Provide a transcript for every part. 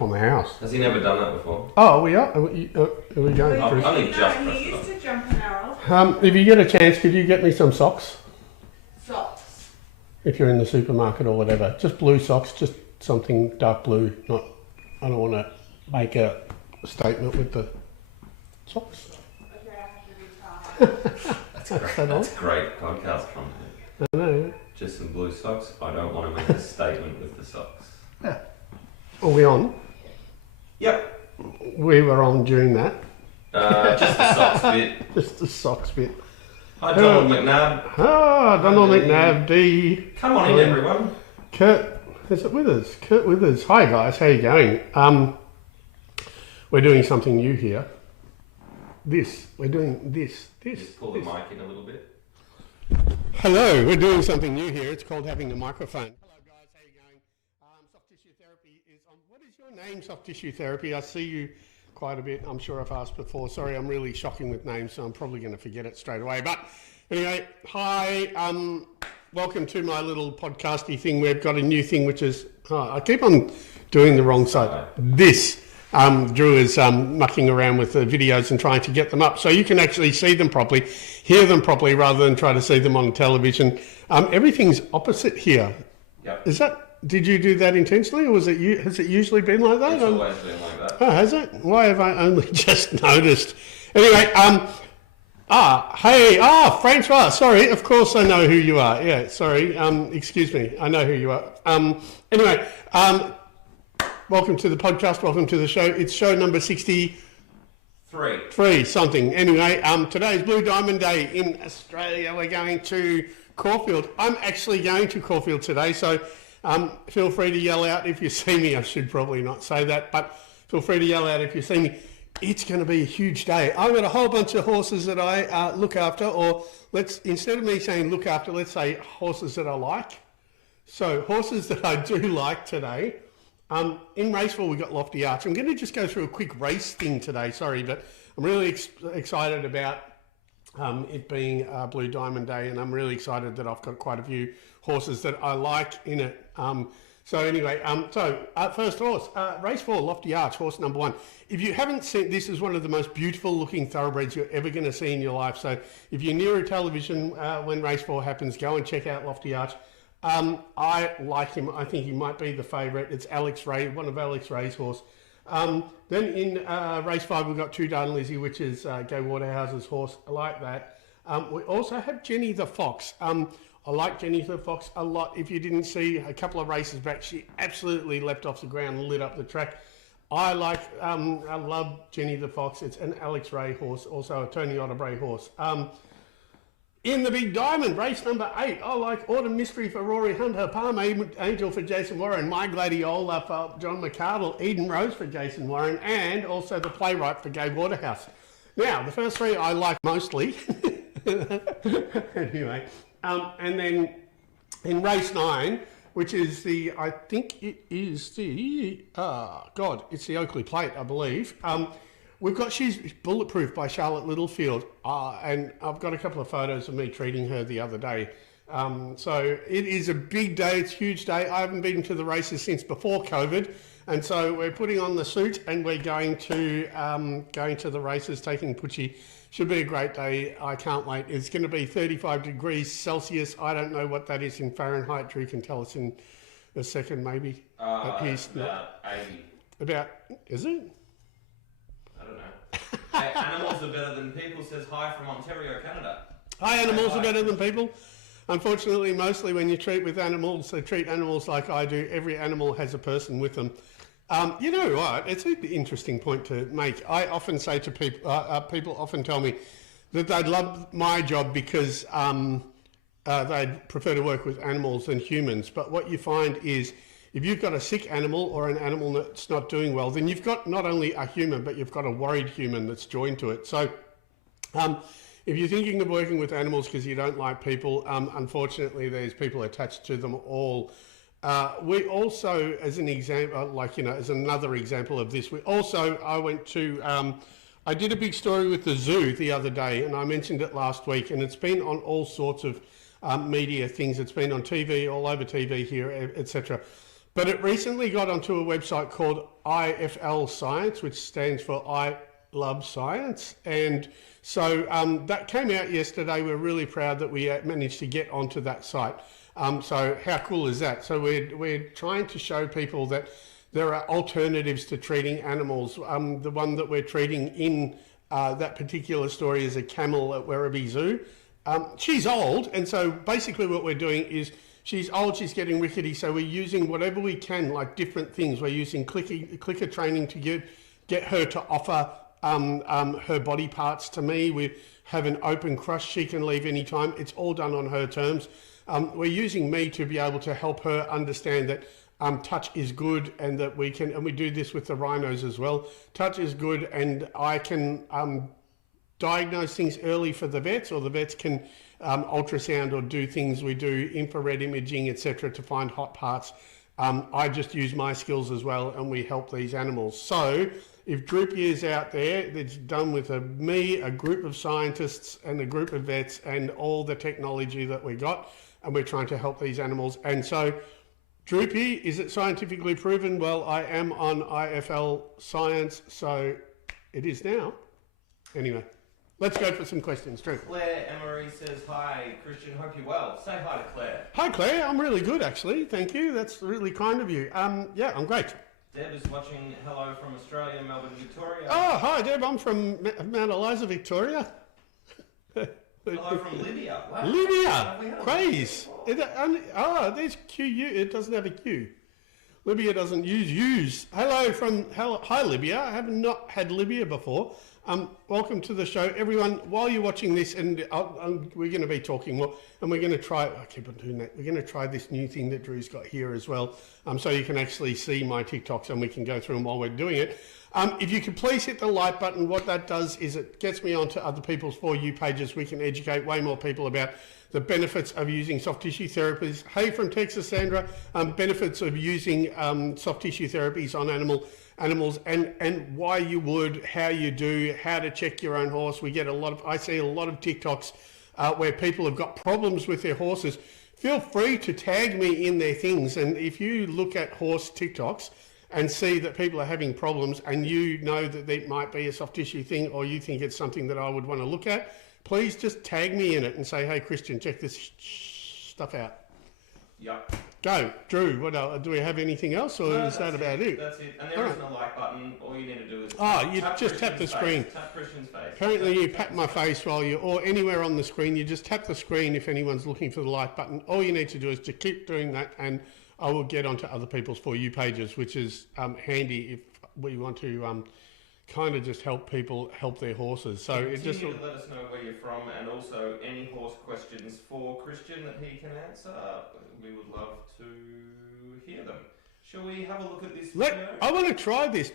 on the house. Has he never done that before? Oh, we are. Are we going? I've only just pressed he it used on. to jump an hour. If you get a chance, could you get me some socks? Socks. If you're in the supermarket or whatever, just blue socks, just something dark blue. Not. I don't want to make a statement with the socks. Okay, I have to retire. That's great podcast content. I know. Just some blue socks. I don't want to make a statement with the socks. Yeah. Are we on? Yep. We were on during that. Just the socks bit. Just the socks bit. Hi, Donald McNabb. Ah, Donald McNabb, D. Come on in, everyone. Kurt, is it with us? Kurt with us. Hi guys, how you going? We're doing something new here. We're doing this. Just pull the mic in a little bit. Hello, we're doing something new here. It's called having a microphone. Hello guys, how you going? Soft tissue therapy is on. What is your name, Soft Tissue Therapy? I see you quite a bit. I'm sure I've asked before. Sorry, I'm really shocking with names, so I'm probably going to forget it straight away. But anyway, hi. Welcome to my little podcasty thing. We've got a new thing, which is, I keep on doing the wrong side. This. Drew is mucking around with the videos and trying to get them up so you can actually see them properly, hear them properly, rather than try to see them on television. Everything's opposite here. Yep. Did you do that intentionally, or has it usually been like that? It's always been like that. Oh, has it? Why have I only just noticed? Anyway, Francois, sorry, of course I know who you are. Yeah, sorry, excuse me, I know who you are. Anyway, welcome to the podcast, welcome to the show. It's show number 63 something. Anyway, today is Blue Diamond Day in Australia. We're going to Caulfield. I'm actually going to Caulfield today, so feel free to yell out if you see me. I should probably not say that, but feel free to yell out if you see me. It's going to be a huge day. I've got a whole bunch of horses that I look after, or instead of me saying look after, let's say horses that I like. So horses that I do like today. In Raceville, we've got Lofty Arch. I'm going to just go through a quick race thing today, sorry, but I'm really excited about it being Blue Diamond Day, and I'm really excited that I've got quite a few horses that I like in it. So anyway, first horse, race 4, Lofty Arch, horse number 1. If you haven't seen, this is one of the most beautiful looking thoroughbreds you're ever going to see in your life. So if you're near a television when race 4 happens, go and check out Lofty Arch. I like him. I think he might be the favourite. It's Alex Ray, one of Alex Ray's horse. Then in race 5, we've got Two Darn Lizzie, which is Gay Waterhouse's horse. I like that. We also have Jenny the Fox. I like Jenny the Fox a lot. If you didn't see a couple of races back, she absolutely leapt off the ground and lit up the track. I love Jenny the Fox. It's an Alex Ray horse, also a Tony Otterbray horse. In the Big Diamond, race number 8, I like Autumn Mystery for Rory Hunter, Palm Angel for Jason Warren, My Gladiola for John McCardle, Eden Rose for Jason Warren, and also the Playwright for Gabe Waterhouse. Now, the first 3 I like mostly. Anyway, and then in race 9, which is I think it is it's the Oakley Plate, I believe. We've got She's Bulletproof by Charlotte Littlefield, and I've got a couple of photos of me treating her the other day. So it is a big day, it's a huge day. I haven't been to the races since before COVID, and so we're putting on the suit and we're going to the races, taking Pucci. Should be a great day, I can't wait. It's going to be 35 degrees Celsius. I don't know what that is in Fahrenheit. Drew can tell us in a second maybe. About 80. Is it? I don't know. Hey, animals are better than people, says hi from Ontario, Canada. Hi, animals are better than people. Unfortunately, mostly when you treat animals like I do, every animal has a person with them. You know what? It's an interesting point to make. I often say to people, people often tell me that they'd love my job because they'd prefer to work with animals than humans. But what you find is if you've got a sick animal or an animal that's not doing well, then you've got not only a human, but you've got a worried human that's joined to it. So if you're thinking of working with animals because you don't like people, unfortunately, there's people attached to them all. We also, as an example, as another example of this, I did a big story with the zoo the other day, and I mentioned it last week, and it's been on all sorts of media things. It's been on TV, all over TV here, etc. But it recently got onto a website called IFL Science, which stands for I Love Science. And so that came out yesterday. We're really proud that we managed to get onto that site. So how cool is that? So we're trying to show people that there are alternatives to treating animals. The one that we're treating in that particular story is a camel at Werribee Zoo. She's old, and so basically what we're doing is she's old, she's getting rickety, so we're using whatever we can, like different things. We're using clicker training to get her to offer her body parts to me. We have an open crush she can leave anytime. It's all done on her terms. We're using me to be able to help her understand that touch is good, and that we can, and we do this with the rhinos as well. Touch is good, and I can diagnose things early for the vets, or the vets can ultrasound or do things. We do infrared imaging, etc., to find hot parts. I just use my skills as well, and we help these animals. So if Droopy is out there, it's done with me, a group of scientists and a group of vets and all the technology that we got, and we're trying to help these animals. And so Droopy, is it scientifically proven? Well, I am on IFL Science, so it is now. Anyway, let's go for some questions. Drew. Claire Emery says, hi, Christian, hope you're well. Say hi to Claire. Hi, Claire. I'm really good, actually. Thank you. That's really kind of you. Yeah, I'm great. Deb is watching. Hello from Australia, Melbourne, Victoria. Oh, hi, Deb. I'm from Mount Eliza, Victoria. Hello from Libya. Wow. Libya. Craze. There's QU. It doesn't have a Q. Libya doesn't use. Hi, Libya. I have not had Libya before. Welcome to the show, everyone. While you're watching this, and we're going to be talking more, and we're going to try. I keep on doing that. We're going to try this new thing that Drew's got here as well, so you can actually see my TikToks, and we can go through them while we're doing it. If you could please hit the like button. What that does is it gets me onto other people's For You pages. We can educate way more people about the benefits of using soft tissue therapies. Hey, from Texas, Sandra. Benefits of using soft tissue therapies on animals, and why you would, how you do, how to check your own horse. I see a lot of TikToks where people have got problems with their horses. Feel free to tag me in their things, and if you look at horse TikToks and see that people are having problems, and you know that it might be a soft tissue thing, or you think it's something that I would want to look at, please just tag me in it and say, hey, Christian, check this stuff out. Yep. Go. Drew, what else? Do we have anything else, or is that about it? That's it. And there isn't a like button. All you need to do is tap the screen. Tap Christian's face. Apparently you pat my face or anywhere on the screen. You just tap the screen if anyone's looking for the like button. All you need to do is to keep doing that, and I will get onto other people's For You pages, which is handy if we want to kind of just help people help their horses. So it just let us know where you're from, and also any horse questions for Christian that he can answer. We would love to hear them. Shall we have a look at this video? I want to try this.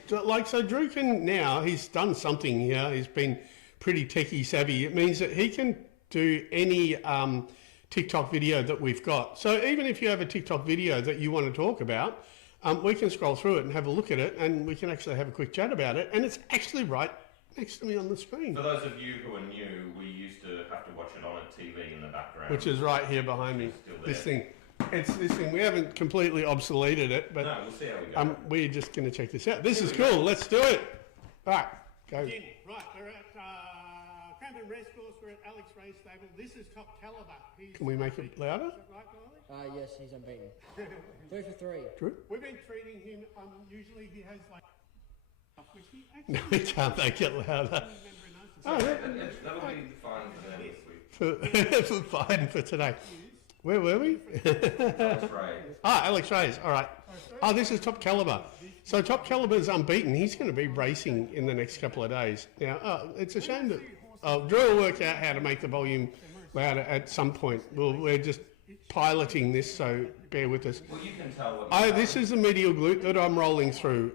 So Drew can now, he's done something here. He's been pretty techie savvy. It means that he can do any TikTok video that we've got. So even if you have a TikTok video that you want to talk about, we can scroll through it and have a look at it, and we can actually have a quick chat about it. And it's actually right next to me on the screen. For those of you who are new, we used to have to watch it on a TV in the background. Which is right here behind me. This thing. It's this thing. We haven't completely obsoleted it, but no, we'll see how we go. We're just going to check this out. This is cool. Let's do it. Right, go. Right, we're at Cranbourne Racecourse. We're at Alex Ray's stable. This is Top Caliber. Can we make it louder? Is that right, Yes, he's unbeaten. 3 for 3. True. We've been treating him. Usually he has like whiskey. No, we can't make it louder. That'll be fine for them this week. Fine for today. Where were we? Alex Ray. Alex Ray's. All right. This is Top Caliber. So Top Caliber's unbeaten. He's going to be racing in the next couple of days. Now, it's a shame that Drew will work out how to make the volume louder at some point. We're just piloting this, so bear with us. Well, you can tell what this is the medial glute that I'm rolling through.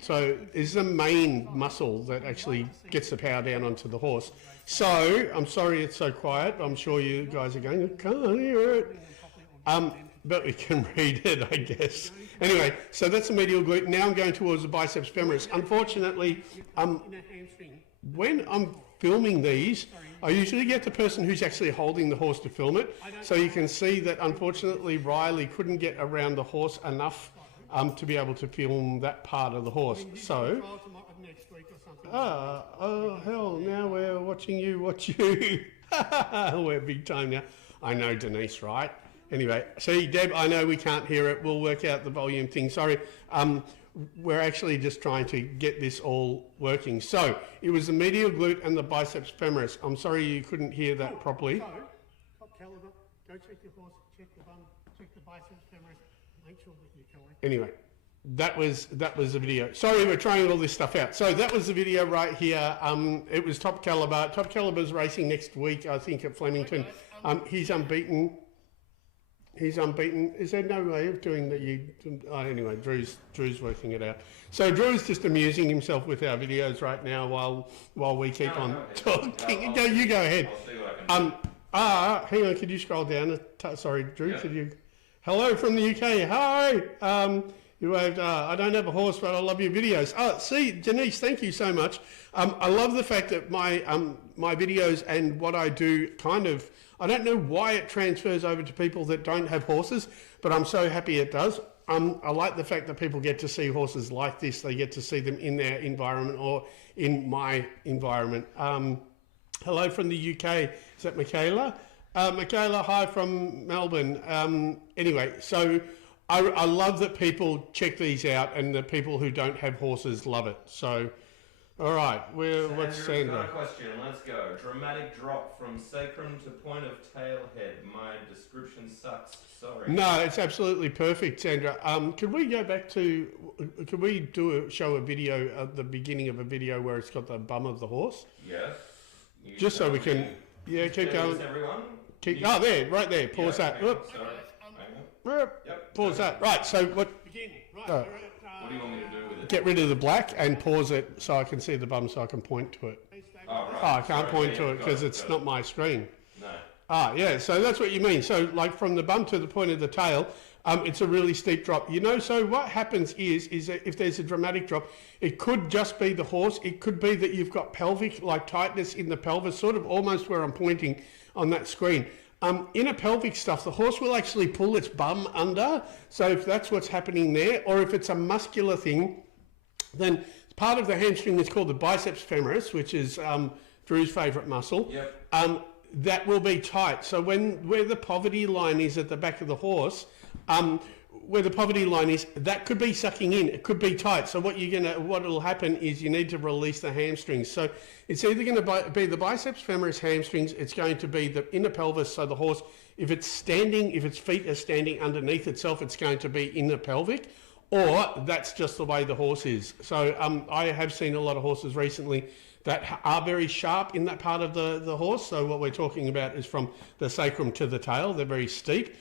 So it's the main muscle that actually gets the power down onto the horse. So I'm sorry it's so quiet. I'm sure you guys are going, I can't hear it. But we can read it, I guess. Anyway, so that's the medial glute. Now I'm going towards the biceps femoris. Unfortunately, when I'm filming these, I usually get the person who's actually holding the horse to film it. So you can see that unfortunately Riley couldn't get around the horse enough to be able to film that part of the horse. So, next week or something. oh hell, now we're watching you watch you. We're big time now. I know, Denise, right? Anyway, see, Deb, I know we can't hear it. We'll work out the volume thing. Sorry. We're actually just trying to get this all working. So, it was the medial glute and the biceps femoris. I'm sorry you couldn't hear that properly. So, top caliber, go check your horse, check the bum, check the biceps femoris, make sure that you're correct. Anyway, that was the video. Sorry, we're trying all this stuff out. So that was the video right here. It was Top Caliber. Top Caliber's racing next week, I think, at Flemington. He's unbeaten. He's unbeaten. Is there no way of doing that? Anyway, Drew's working it out. So Drew's just amusing himself with our videos right now while we keep on talking. You go ahead. I'll see what I can do. Hang on. Could you scroll down? Sorry, Drew. Yeah. Could you? Hello from the UK. Hi. You waved. I don't have a horse, but I love your videos. See, Denise, thank you so much. I love the fact that my videos and what I do kind of. I don't know why it transfers over to people that don't have horses, but I'm so happy it does. I like the fact that people get to see horses like this. They get to see them in their environment or in my environment. Hello from the UK. Is that Michaela? Michaela, hi from Melbourne. Anyway, so I love that people check these out and the people who don't have horses love it. So, all right, what's Sandra? Got a question, let's go. Dramatic drop from sacrum to point of tail head. My description sucks, sorry. No, it's absolutely perfect, Sandra. Could we go back to, could we show a video at the beginning of a video where it's got the bum of the horse? Yes. Just so we can, yeah, keep going. Everyone? There, right there, pause that. Hang on, Whoop. sorry. Hang on. Yep. Pause that. Right, so what? Begin. Right. Oh. What do you want me to do with it? Get rid of the black and pause it so I can see the bum so I can point to it. Oh, right. Oh, I can't Sorry, point yeah, to it got because it's got not my screen. No. Yeah, so that's what you mean. So like from the bum to the point of the tail, it's a really steep drop. So what happens is that if there's a dramatic drop, it could just be the horse. It could be that you've got pelvic, like tightness in the pelvis, sort of almost where I'm pointing on that screen. Inner pelvic stuff, the horse will actually pull its bum under. So if that's what's happening there, or if it's a muscular thing, then part of the hamstring is called the biceps femoris, which is Drew's favourite muscle. Yep. That will be tight. So where the poverty line is at the back of the horse, where the poverty line is, that could be sucking in. It could be tight. So what will happen is you need to release the hamstrings. So it's either going to be the biceps femoris hamstrings. It's going to be the inner pelvis. So the horse, if its feet are standing underneath itself, it's going to be inner pelvic, or that's just the way the horse is. So I have seen a lot of horses recently that are very sharp in that part of the horse. So what we're talking about is from the sacrum to the tail. They're very steep.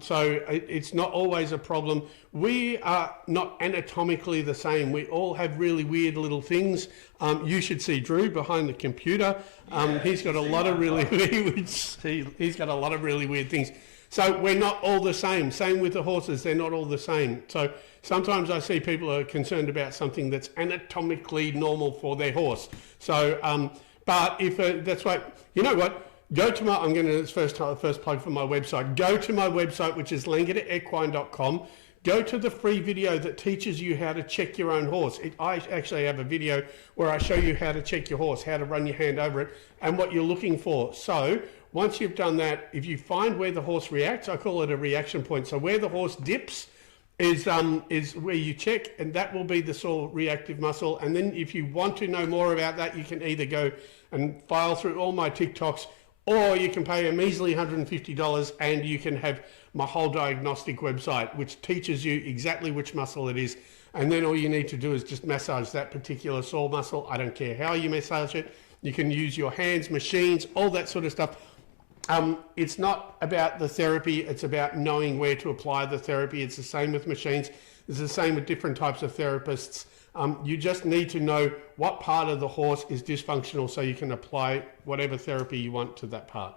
So it's not always a problem. We are not anatomically the same. We all have really weird little things. You should see Drew behind the computer. He's got a lot of really he's got a lot of really weird things. So we're not all the same. Same with the horses. They're not all the same. So sometimes I see people are concerned about something that's anatomically normal for their horse. So, but if that's what, you know what? Go to my, I'm going to first plug for my website. Go to my website, which is langederequine.com. Go to the free video that teaches you how to check your own horse. I actually have a video where I show you how to check your horse, how to run your hand over it, and what you're looking for. So once you've done that, if you find where the horse reacts, I call it a reaction point. So where the horse dips is where you check, and that will be the sore reactive muscle. And then if you want to know more about that, you can either go and file through all my TikToks, or you can pay a measly $150 and you can have my whole diagnostic website, which teaches you exactly which muscle it is. And then all you need to do is just massage that particular sore muscle. I don't care how you massage it. You can use your hands, machines, all that sort of stuff. It's not about the therapy. It's about knowing where to apply the therapy. It's the same with machines. It's the same with different types of therapists. You just need to know what part of the horse is dysfunctional so you can apply whatever therapy you want to that part.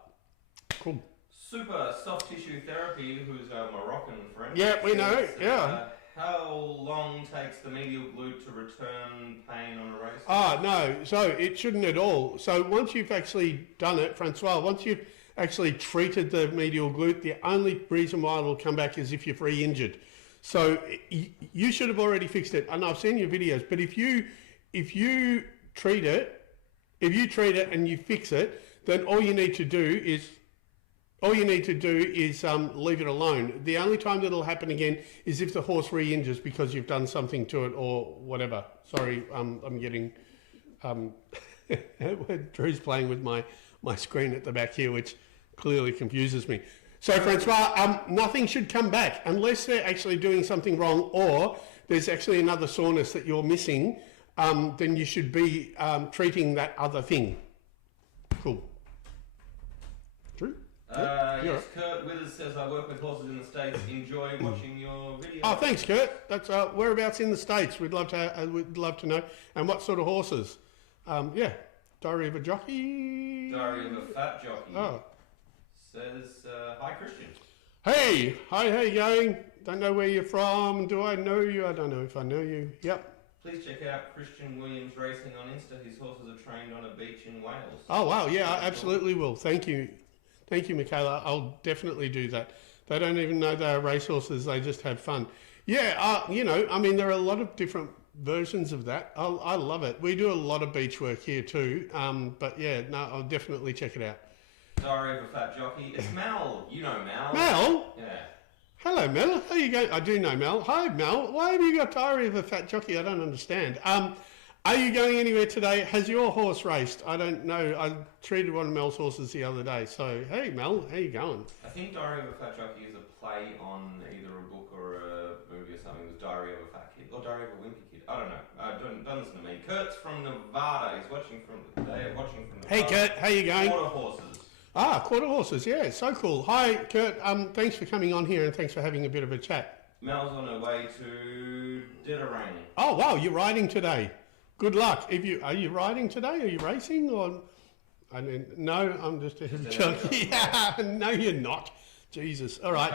Cool. Super soft tissue therapy, who's a Moroccan friend. Yeah, we know, yeah. How long takes the medial glute to return pain on a race? No, so it shouldn't at all. So once you've actually done it, Francois, once you've actually treated the medial glute, the only reason why it'll come back is if you've re-injured. So you should have already fixed it. And I've seen your videos, but if you treat it and you fix it, then all you need to do is leave it alone. The only time that'll happen again is if the horse re-injures because you've done something to it or whatever. Sorry, I'm getting Drew's playing with my screen at the back here, which clearly confuses me. So Francois, nothing should come back unless they're actually doing something wrong or there's actually another soreness that you're missing. Then you should be treating that other thing. Cool. Drew? Yes, Kurt Withers says, I work with horses in the States. Enjoy watching your videos. Oh, thanks, Kurt. That's whereabouts in the States. We'd love to know. And what sort of horses? Yeah. Diary of a Jockey. Diary of a Fat Jockey. Oh. Says, hi, Christian. Hey, hi, how you going? Don't know where you're from. Do I know you? I don't know if I know you. Yep. Please check out Christian Williams Racing on Insta. His horses are trained on a beach in Wales. Oh, wow. Yeah, I absolutely will. Thank you. Thank you, Michaela. I'll definitely do that. They don't even know they're racehorses. They just have fun. Yeah, you know, I mean, there are a lot of different versions of that. I love it. We do a lot of beach work here too. But yeah, no, I'll definitely check it out. Diary of a Fat Jockey. It's Mel. You know Mel. Mel? Yeah. Hello, Mel. How you going? I do know Mel. Hi, Mel. Why have you got Diary of a Fat Jockey? I don't understand. Are you going anywhere today? Has your horse raced? I don't know. I treated one of Mel's horses the other day. So, hey, Mel, how you going? I think Diary of a Fat Jockey is a play on either a book or a movie or something. It was Diary of a Fat Kid or Diary of a Wimpy Kid. I don't know. Don't listen to me. Kurt's from Nevada. He's watching from Nevada. Hey, Kurt. How you going? Quarter horses. Ah, quarter horses. Yeah, so cool. Hi, Kurt. Thanks for coming on here and thanks for having a bit of a chat. Mel's on her way to Ditterang. Oh, wow. You're riding today. Good luck. Are you riding today? Are you racing or? No, I'm just joking. No, you're not. Jesus. All right.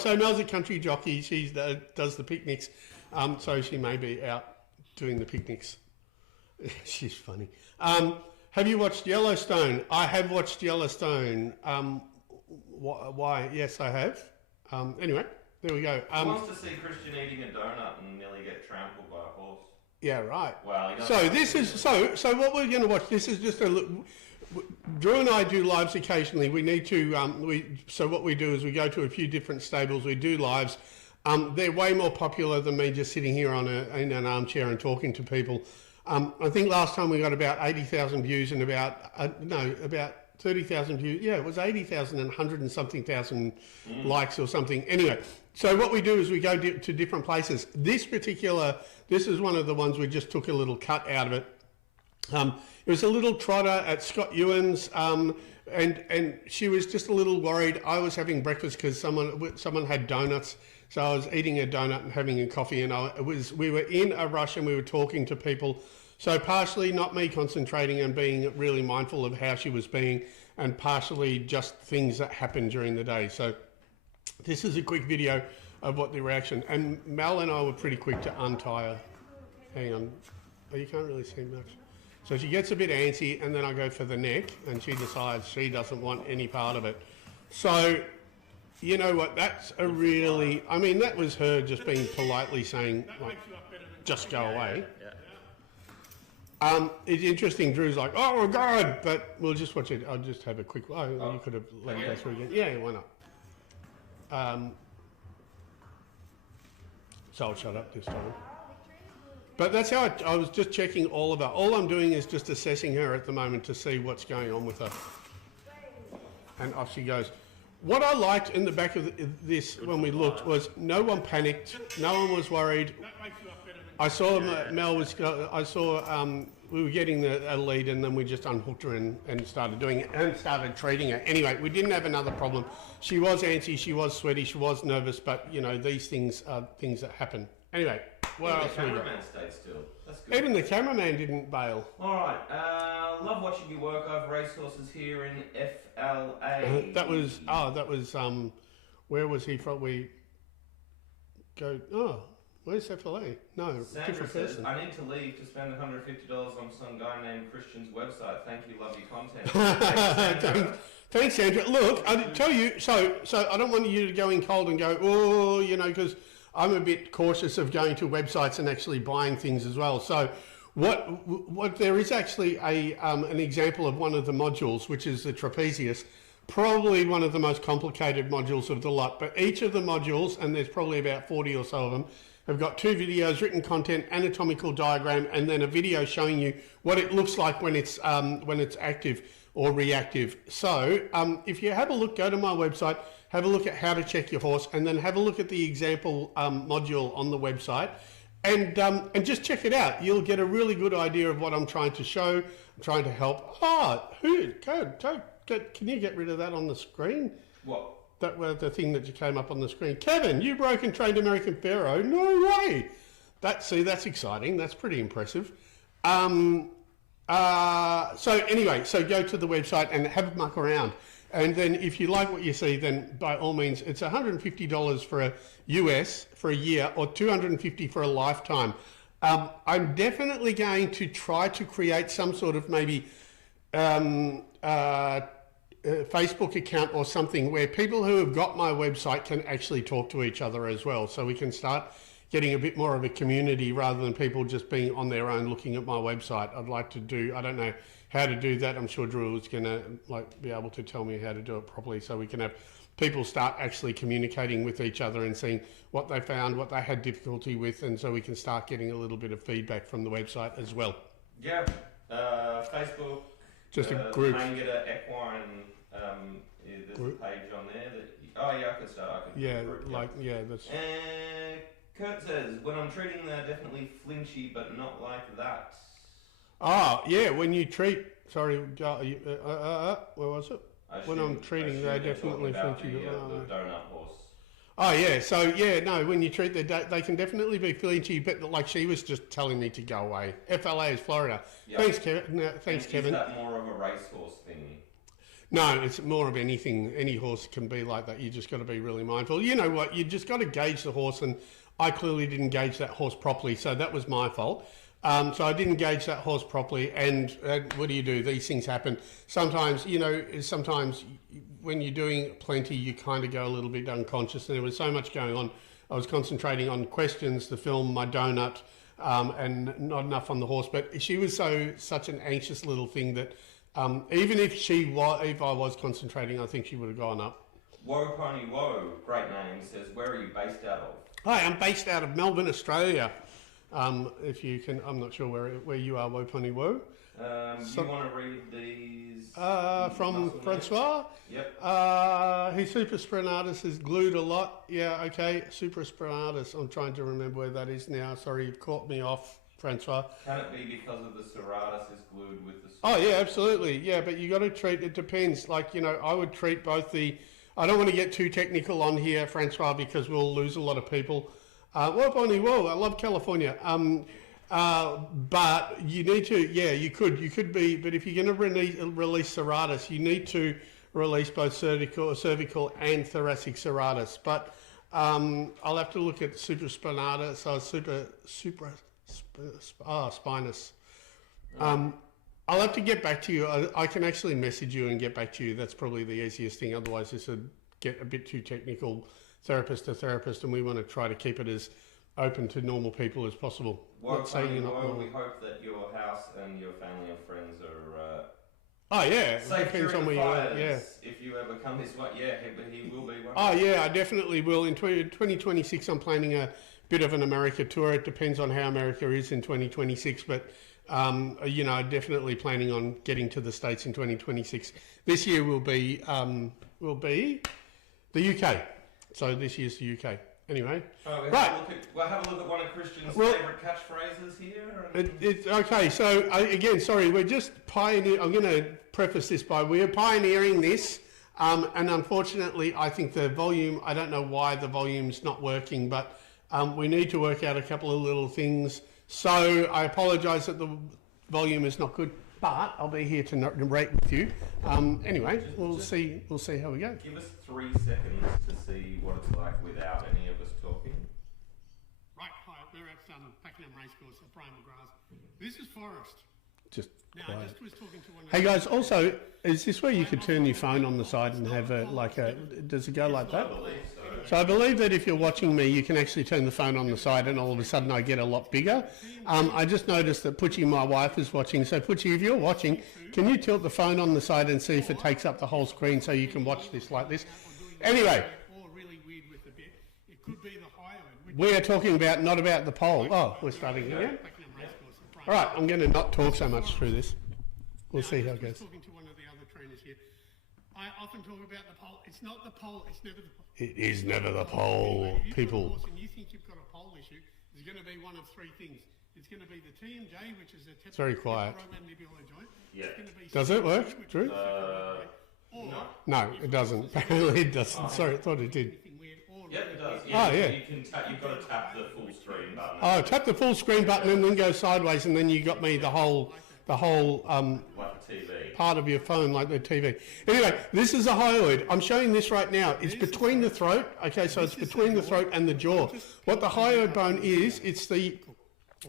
So Mel's a country jockey. She does the picnics. So she may be out doing the picnics. She's funny. Have you watched Yellowstone? I have watched Yellowstone. Why? Yes, I have. Anyway, there we go. Who wants to see Christian eating a donut and nearly get trampled by a horse? Yeah, right. Well, so this is so what we're going to watch. This is just Drew and I do lives occasionally. We need to so what we do is we go to a few different stables. We do lives. They're way more popular than me just sitting here in an armchair and talking to people. I think last time we got about 80,000 views and about 30,000 views. Yeah, it was 80,000 and 100 and something thousand likes or something. Anyway, so what we do is we go to different places. This is one of the ones we just took a little cut out of it. It was a little trotter at Scott Ewan's, and she was just a little worried. I was having breakfast because someone had donuts. So I was eating a donut and having a coffee, and we were in a rush and we were talking to people. So partially not me concentrating and being really mindful of how she was being, and partially just things that happened during the day. So this is a quick video of what the reaction, and Mel and I were pretty quick to untie her. Hang on. Oh, you can't really see much. So she gets a bit antsy, and then I go for the neck, and she decides she doesn't want any part of it. So, you know what, that's a really, I mean, that was her just being politely saying, like, just go away. It's interesting, Drew's like, oh my God, but we'll just watch it. I'll just have a quick, you could have let it go through again. Yeah, why not? So I'll shut up this time. But that's how I was just checking all of her. All I'm doing is just assessing her at the moment to see what's going on with her. And off she goes. What I liked in the back of this when we looked was no one panicked, no one was worried. I saw Mel was, we were getting a lead, and then we just unhooked her and started doing it and started treating her. Anyway, we didn't have another problem. She was antsy, she was sweaty, she was nervous, but you know, these things are things that happen. Anyway, what else the we got? cameraman stayed still. That's good. Even the cameraman didn't bail. All right. Love watching you work over racehorses here in FLA. That was where was he from? We go. Oh, where's FLA? No, Sandra different says, person. I need to leave to spend $150 on some guy named Christian's website. Thank you, love your content. Thanks, Sandra. Look, I tell you. So I don't want you to go in cold and go, oh, you know, because I'm a bit cautious of going to websites and actually buying things as well. So what there is actually an example of one of the modules, which is the trapezius, probably one of the most complicated modules of the lot. But each of the modules, and there's probably about 40 or so of them, have got 2 videos, written content, anatomical diagram, and then a video showing you what it looks like when it's active or reactive. So if you have a look, go to my website, have a look at how to check your horse, and then have a look at the example module on the website, and just check it out. You'll get a really good idea of what I'm trying to show. I'm trying to help. Can you get rid of that on the screen? What? That was the thing that you came up on the screen. Kevin, you broke and trained American Pharaoh. No way. That's exciting. That's pretty impressive. So anyway, so go to the website and have a muck around. And then if you like what you see, then by all means, it's $150 for a US for a year or $250 for a lifetime. I'm definitely going to try to create some sort of maybe Facebook account or something where people who have got my website can actually talk to each other as well. So we can start getting a bit more of a community rather than people just being on their own looking at my website. I'd like to do, I don't know how to do that. I'm sure Drew is going to be able to tell me how to do it properly so we can have people start actually communicating with each other and seeing what they found, what they had difficulty with, and so we can start getting a little bit of feedback from the website as well. Yeah, Facebook. Just a group. Langeder, Equine, there's a page on there that. I could start. That's. Kurt says, when I'm treating, they're definitely flinchy, but not like that. When you treat. Sorry, where was it? When I'm treating, they're definitely flinchy. The donut horse. When you treat they can definitely be flinchy, but like she was just telling me to go away. FLA is Florida. Yep. Thanks, Kevin. Kevin. Is that more of a racehorse thing? No, it's more of anything. Any horse can be like that. You just got to be really mindful. You know what? You just got to gauge the horse, and I clearly didn't gauge that horse properly, so that was my fault. So I didn't gauge that horse properly, and what do? These things happen. Sometimes, when you're doing plenty, you kind of go a little bit unconscious, and there was so much going on. I was concentrating on questions, the film, my donut, and not enough on the horse. But she was such an anxious little thing that even if I was concentrating, I think she would have gone up. Woe Pony Woe, great name, says, where are you based out of? Hi, I'm based out of Melbourne, Australia. If you can, I'm not sure where you are, Woe Pony Woe. You want to read these? From Francois? Yep. His supraspinatus is glued a lot. Yeah, okay. Supraspinatus. I'm trying to remember where that is now. Sorry, you've caught me off, Francois. Can it be because of the serratus is glued with the... Oh, yeah, absolutely. Yeah, but you got to treat, it depends. I would treat both I don't want to get too technical on here, Francois, because we'll lose a lot of people. Whoa, Bonnie, whoa, I love California. But you need to, you could be, but if you're going to release serratus, you need to release both cervical and thoracic serratus. But I'll have to look at supraspinatus, spinous. I'll have to get back to you. I can actually message you and get back to you. That's probably the easiest thing. Otherwise, this would get a bit too technical, therapist to therapist, and we want to try to keep it as open to normal people as possible. We hope that your house and your family and friends are safe during fires. Yeah. If you ever come his way, but he will be one. I definitely will. In 2026, I'm planning a bit of an America tour. It depends on how America is in 2026, but definitely planning on getting to the States in 2026. This year will be the UK. So this year's the UK. Anyway, we'll have a look at one of Christian's favourite catchphrases here. It's okay. So again, sorry, we're just pioneering. I'm going to preface this by we're pioneering this, and unfortunately, I think the volume. I don't know why the volume's not working, but we need to work out a couple of little things. So I apologise that the volume is not good, but I'll be here to narrate with you. Anyway, we'll see how we go. Give us 3 seconds to see what it's like without any of us talking. Right, hi, we're at Pakenham Racecourse at Brian McGrath. This is Forrest. Just now, quiet. I just was talking to one of Hey guys, also, is this where you could turn your phone on the side and have does it go like that? I believe so. So I believe that if you're watching me, you can actually turn the phone on the side and all of a sudden I get a lot bigger. I just noticed that Putchie, my wife, is watching. So Putchie, if you're watching, can you tilt the phone on the side and see if it takes up the whole screen so you can watch this like this? Anyway. Or really weird with the bit. It could be the hyoid. We are talking about, not about the pole. Oh, we're starting again. All right, I'm going to not talk so much through this. We'll see how it goes. Talking to one of the other trainers here. I often talk about the pole. It's not the pole. It's never the pole. It is never the pole, If you've got a people. horse and you think you've got a pole issue, there's going to be one of three things. It's going to be the TMJ, which is a Very quiet. temporomandibular joint. Yeah. It's going to be Does it work, which is Drew? or No, it doesn't. Apparently it doesn't. Sorry, I thought it did. anything weird, or Yep, it does. Oh, yeah. You can you've got to tap the full screen button. Oh, tap the full screen button and then go sideways, and then you got me the whole Like a TV. part of your phone, like the TV. Anyway, this is a hyoid. I'm showing this right now. It's between the throat. Okay, so it's between the throat and the jaw. What the hyoid bone is, it's the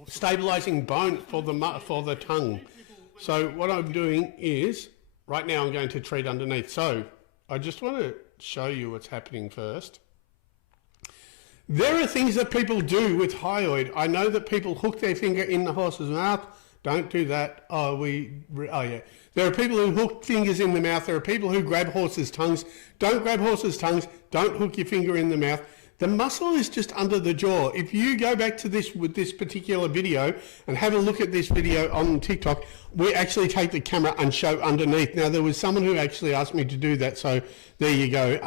stabilizing bone for the tongue. So what I'm doing is, right now I'm going to treat underneath. So I just want to show you what's happening first. There are things that people do with hyoid. I know that people hook their finger in the horse's mouth. Don't do that. Oh yeah. There are people who hook fingers in the mouth. There are people who grab horses' tongues. Don't grab horses' tongues. Don't hook your finger in the mouth. The muscle is just under the jaw. If you go back to this with this particular video and have a look at this video on TikTok, we actually take the camera and show underneath. Now, there was someone who actually asked me to do that, so there you go.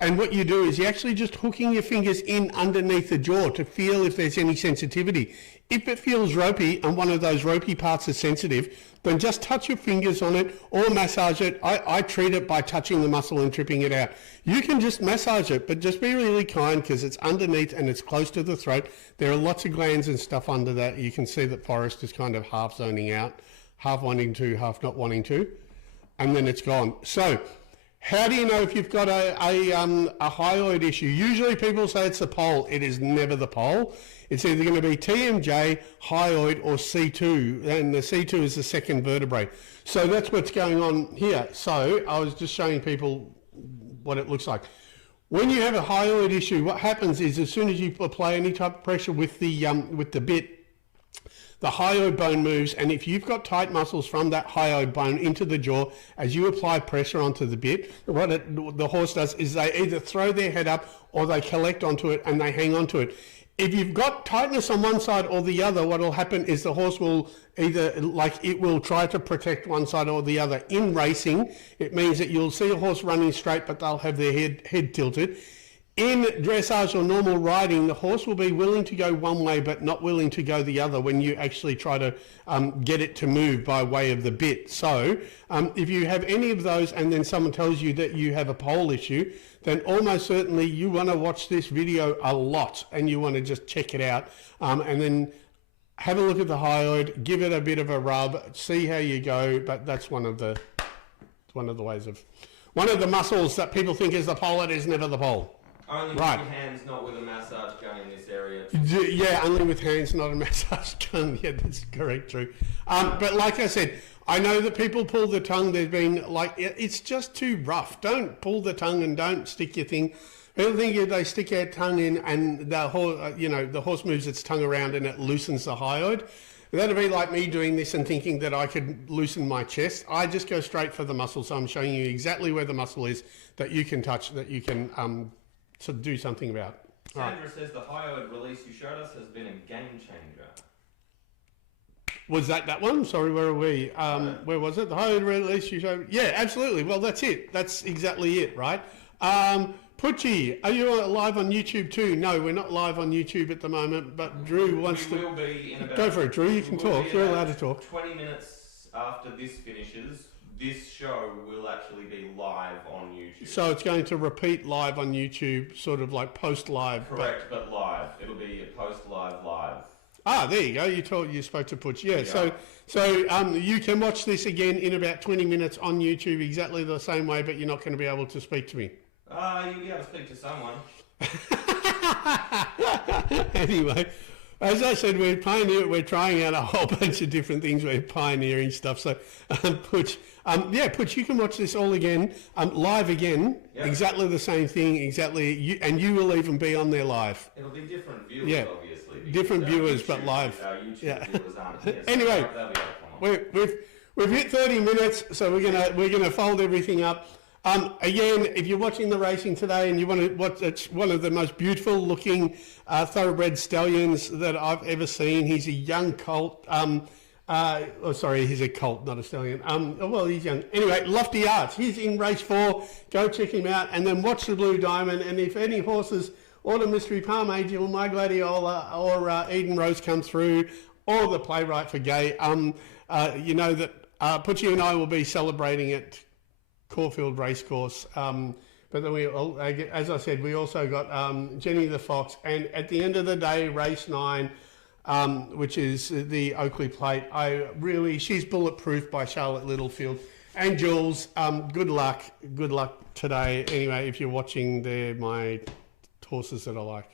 And what you do is you're actually just hooking your fingers in underneath the jaw to feel if there's any sensitivity. If it feels ropey and one of those ropey parts is sensitive, then just touch your fingers on it or massage it. I treat it by touching the muscle and tripping it out. You can just massage it, but just be really kind because it's underneath and it's close to the throat. There are lots of glands and stuff under that. You can see that Forrest is kind of half zoning out, half wanting to, half not wanting to, and then it's gone. So how do you know if you've got a hyoid issue? Usually people say it's the pole. It is never the pole. It's either going to be TMJ, hyoid, or C2, and the C2 is the second vertebrae. So that's what's going on here. So I was just showing people what it looks like. When you have a hyoid issue, what happens is as soon as you apply any type of pressure with the bit, the hyoid bone moves, and if you've got tight muscles from that hyoid bone into the jaw, as you apply pressure onto the bit, what the horse does is they either throw their head up or they collect onto it and they hang onto it. If you've got tightness on one side or the other, what will happen is the horse will it will try to protect one side or the other. In racing, it means that you'll see a horse running straight, but they'll have their head tilted. In dressage or normal riding, the horse will be willing to go one way but not willing to go the other when you actually try to get it to move by way of the bit. So if you have any of those and then someone tells you that you have a pole issue, then almost certainly you want to watch this video a lot and you want to just check it out and then have a look at the hyoid, give it a bit of a rub, see how you go. But that's one of the muscles that people think is the pole. It is never the pole. Only Right. with your hands, not with a massage gun in this area. Yeah, only with hands, not a massage gun. Yeah, that's correct, Drew. But like I said, I know that people pull the tongue. There's been it's just too rough. Don't pull the tongue and don't stick your thing. People think they stick their tongue in and the horse moves its tongue around and it loosens the hyoid. That'd be like me doing this and thinking that I could loosen my chest. I just go straight for the muscle. So I'm showing you exactly where the muscle is that you can touch, that you can do something about. Sandra says the hyoid release you showed us has been a game changer. Was that one? Sorry, where are we? Where was it? The hyoid release you showed? Yeah, absolutely. Well, that's it. That's exactly it, right? Putchie, are you live on YouTube too? No, we're not live on YouTube at the moment, but Drew wants to... We will be in about... Go for it, Drew. You can talk. You're allowed to talk. 20 minutes after this finishes, this show will actually be live on YouTube. So it's going to repeat live on YouTube, sort of like post-live. Correct, but live. It'll be a post-live live. Ah, there you go. You spoke to Putch. Yeah. So you can watch this again in about 20 minutes on YouTube, exactly the same way, but you're not going to be able to speak to me. You'll be able to speak to someone. Anyway, As I said, we're trying out a whole bunch of different things. We're pioneering stuff. So, Putch, you can watch this all again, live again. Yep. Exactly the same thing. Exactly, and you will even be on there live. It'll be different viewers, obviously. Because, Different viewers, but YouTube- live. Our YouTube viewers aren't here. So Anyway, they'll be able to comment. We've hit 30 minutes, so we're gonna fold everything up. Again, if you're watching the racing today and you want to watch, it's one of the most beautiful looking thoroughbred stallions that I've ever seen. He's a young colt. He's a colt, not a stallion. Well, he's young. Anyway, Lofty Arts. He's in race 4. Go check him out, and then watch the Blue Diamond. And if any horses, Autumn Mystery, Palm Angel, My Gladiola, or Eden Rose come through, or the Playwright for Gay, you know that Putchie and I will be celebrating it. Caulfield Racecourse, but then as I said, we also got Jenny the Fox, and at the end of the day, race 9, which is the Oakley Plate. She's bulletproof by Charlotte Littlefield and Jules. Good luck today. Anyway, if you're watching, they're my horses that I like.